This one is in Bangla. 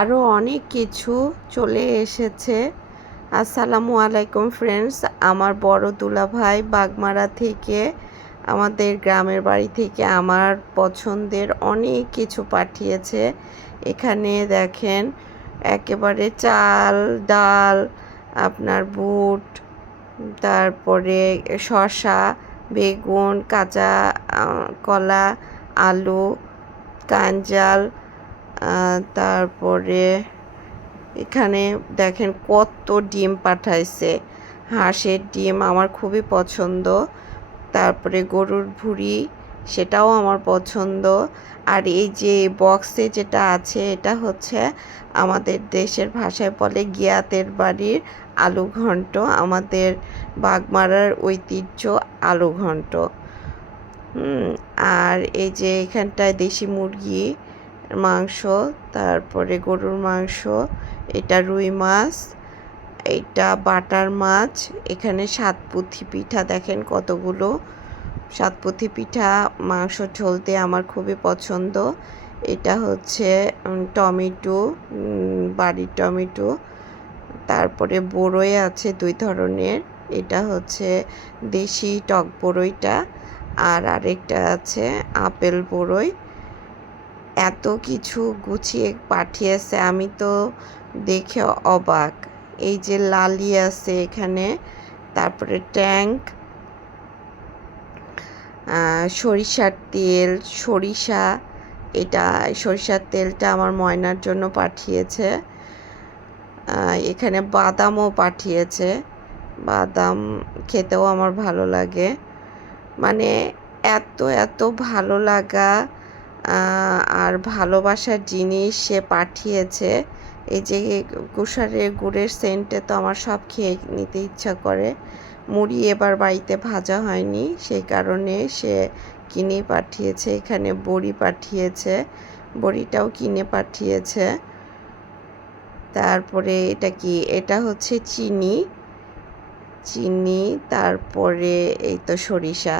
আরও অনেক কিছু চলে এসেছে। আসসালামু আলাইকুম ফ্রেন্ডস, আমার বড় দুলাভাই বাগমারা থেকে আমাদের গ্রামের বাড়ি থেকে আমার পছন্দের অনেক কিছু পাঠিয়েছে। এখানে দেখেন একেবারে চাল ডাল, আপনার বুট, তারপরে শসা, বেগুন, কাঁচা কলা, আলু, কাঞ্জাল, তারপরে এখানে দেখেন কত ডিম পাঠাইছে। হাঁসের ডিম আমার খুবই পছন্দ, তারপরে গরুর ভুঁড়ি, সেটাও আমার পছন্দ। আর এই যে বক্সে যেটা আছে এটা হচ্ছে আমাদের দেশের ভাষায় বলে গিয়াতের বাড়ির আলু ঘন্ট, আমাদের বাগমারার ঐতিহ্য আলু ঘন্ট। আর এই যে এখানটায় দেশি মুরগি মাংস, তারপরে গরুর মাংস, এটা রুই মাছ, এটা বাটার মাছ, এখানে সাতপুথি পিঠা দেখেন কতগুলো। সাতপুথি পিঠা মাংস ঝোলতে আমার খুবই পছন্দ। এটা হচ্ছে টমেটো, বাড়ির টমেটো, তারপরে বড়ই আছে 2 ধরনের, এটা হচ্ছে দেশি টক বড়ইটা, আর আরেকটা আছে আপেল বড়ই। এত কিছু গুছিয়ে পাঠিয়েছে, আমি তো দেখে অবাক। এই যে লালি আছে এখানে, তারপরে ট্যাঙ্ক, সরিষার তেল, সরিষা, এটা সরিষার তেলটা আমার ময়নার জন্য পাঠিয়েছে। এখানে বাদামও পাঠিয়েছে, বাদাম খেতেও আমার ভালো লাগে। মানে এত এত ভালো লাগা আর ভালোবাসার জিনিস সে পাঠিয়েছে। এই যে কুষারের গুড়ের সেন্টে তো আমার সব খেয়ে নিতে ইচ্ছা করে। মুড়ি এবার বাড়িতে ভাজা হয়নি, সেই কারণে সে কিনে পাঠিয়েছে। এখানে বড়ি পাঠিয়েছে, বড়িটাও কিনে পাঠিয়েছে। তারপরে এটা কি, এটা হচ্ছে চিনি, তারপরে এই তো সরিষা।